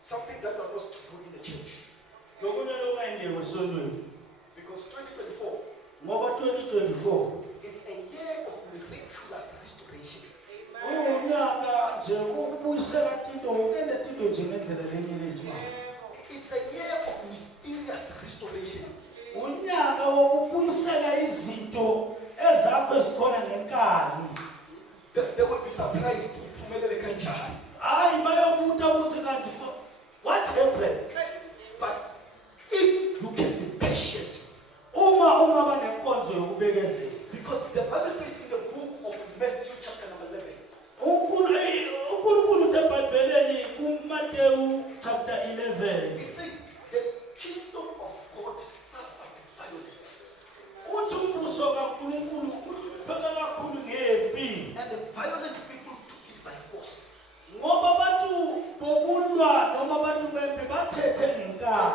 Something that are not to do in the church. Because 2024, it's a year of miraculous restoration. It's a year of mysterious restoration. They will be surprised. What happened? But if you can be patient, because the Bible says in the book of Matthew chapter number 11, it says the kingdom of God suffered violence, and the violent people took it by force.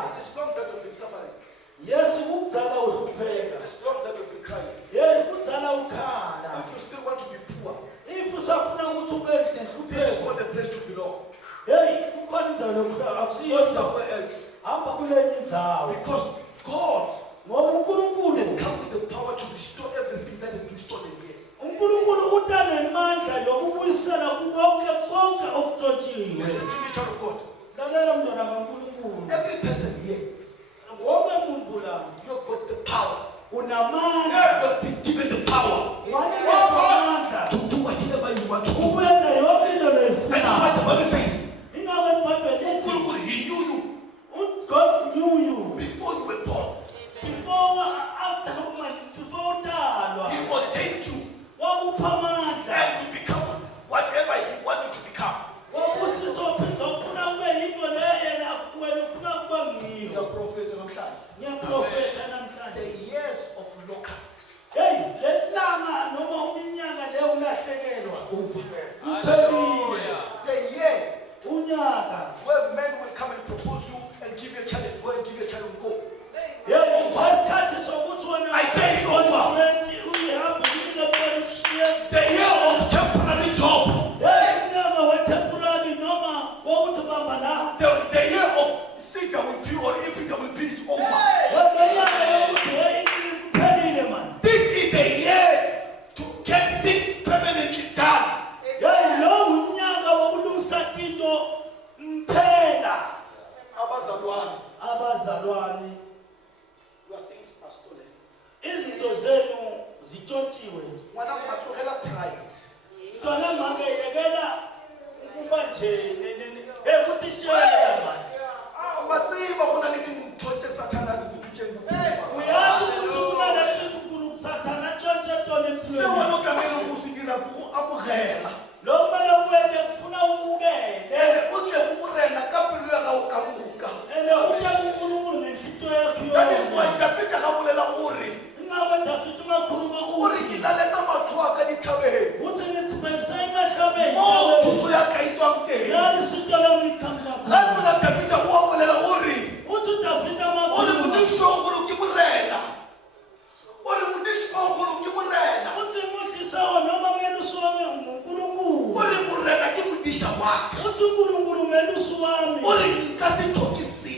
It is long that we've been suffering. Yes, It is long that we've been crying. If you still want to be poor, this is not the place to belong. Go somewhere else. Because God has come with the power to restore everything that has been stolen here. Listen to me, child of God. Every person here, you've got the power. You have been given the power to do whatever you want to do. That is why the Bible says, God knew you before you were born. He ordained you and you become whatever He wanted to become. Watsiba kuna leti mchoche satana kutuche ngutu. Se wano kamelo kusigira ku amugela. Ele utle kumurena kapelo ka ukamuka. That is why David akabulela uri. Uri kilaleta matwa ka dithabeng. Mo thuso ya ka itwa mteng. La bona David o bulela uri. Uri mudisho go ke morena. Uri mudisho go ke morena. Uri morena ke mudisha waka. Uri kasi thokisi.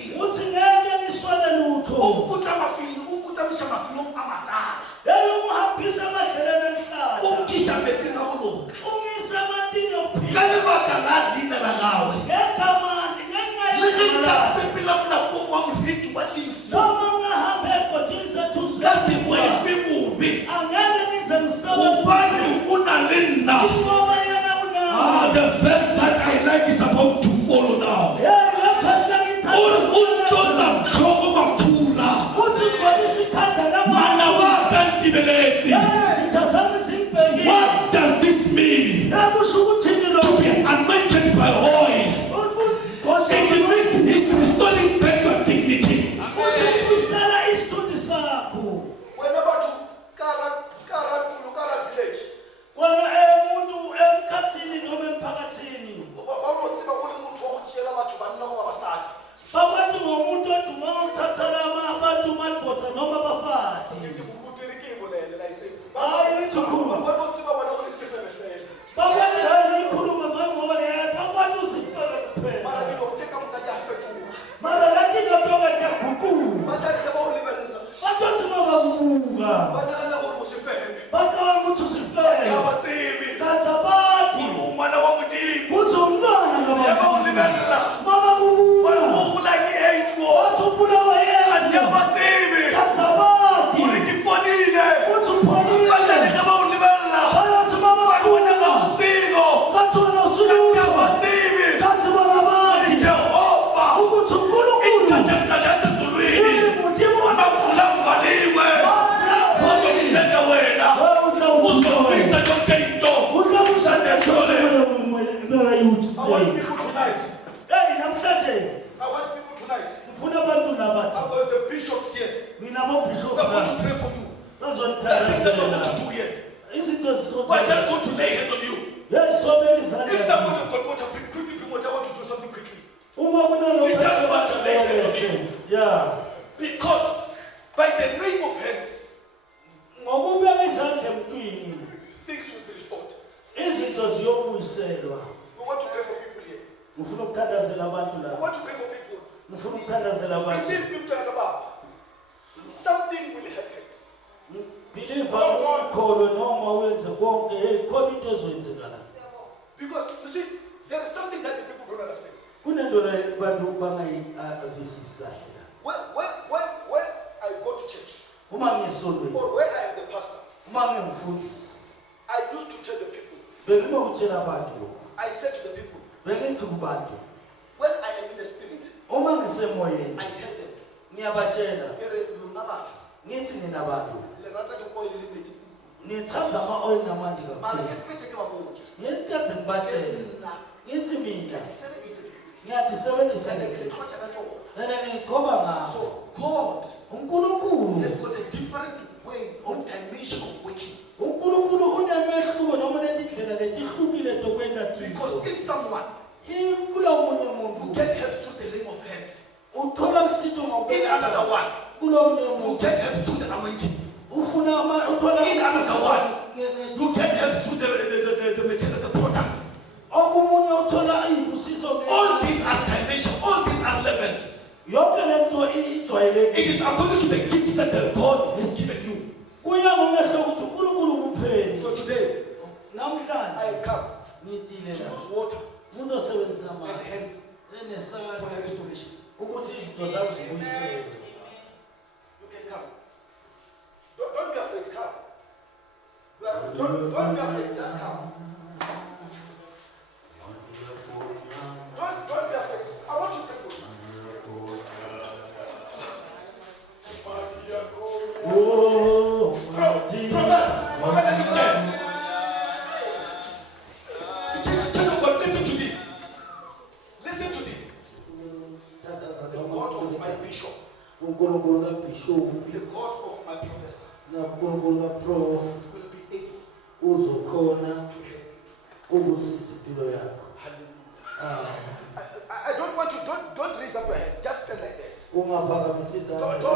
Ukuta misha mafilong amatala. Ukisha metsi na goloka. Ka lebaka la dina la gawe. Le ge ka sepela mona pong wa moreki wa lefu. Ka se boefe bobe. Gobane o na le nna. The verse that I like is about to follow now. Uri untona tlhogo makula. Mana wa ka ntibeletse. What does this mean? To be anointed by oil. It means he's restoring back your dignity. Whenever to Kara village. Because by the name of hands, things will be restored. We want to pray for people here. We want to pray for people. Believe me, something will happen. Because you see, there is something that the people don't understand. When I go to church, or where I am the pastor, I used to tell the people, I said to the people, when I am in the spirit, I tell them, so God has got a different way of dimension of working. Because if someone who get help through the name of hand, in another one who get help through the anointing, in another one you get help through the material, the products. All these are dimensions, all these are levels. It is according to the gift that the God has given you. So today, I have come to use water and hands for your restoration. You can come. Don't be afraid, come. Don't be afraid, just come. Hallelujah. I don't want you, don't raise up your hand. Just stand like that. Don't do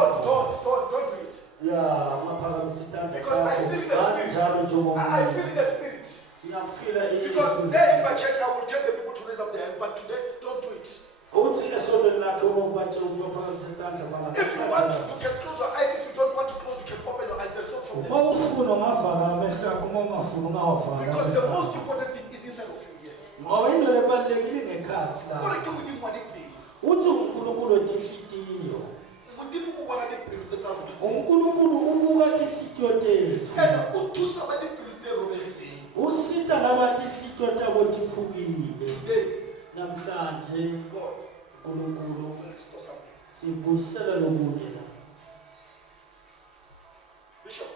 it. Because I feel in the spirit. I feel in the spirit. Because there in my church, I will tell the people to raise up their hand, but today, don't do it. If you want to get close your eyes, if you don't want to close, you can open your eyes. There's no problem. Because the most important thing is inside of you here. Bishop,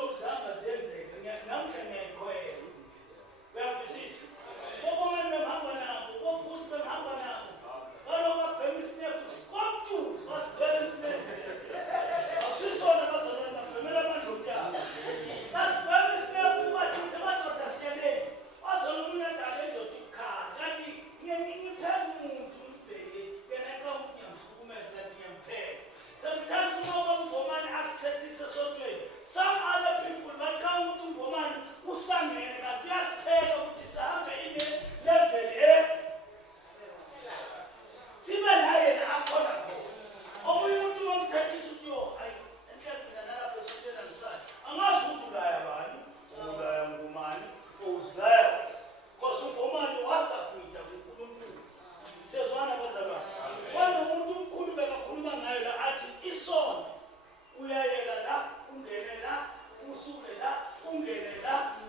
zokuzanga zenzeka namhla ngiyayikhoyela uyavisisa bobona behamba nabo bofusi behamba nabo baloma bhema isinefu konke basibhema isinefu akusisona bazalwana bhemela amadlozi abo basibhema isinefu amadoda asiyeleni wazona umuntu endala endoda ikhala kanti ngiphela umuntu umbheke yena kawuthi ngiyamhlukumeza kanti ngiyamphela sometimes uma ungomane asithethise sontweni some other people bakhawu ukuthi ungomane usangene kanti uyasiphela ukuthi sihambe ine level sibe la yena akhona khona omunye umuntu umamthathisa ukuthi yo hayi enhlambina nalapho esontweni namsana angazi ukuthi ulaya bani ulaya ngumani uzilaya because ungomane wasabhuda kuNkulunkulu sezwana bazalwane kwanomuntu omkhulu bekakhuluma ngayo la athi isono uyayeka la ungene la usuke la ungene la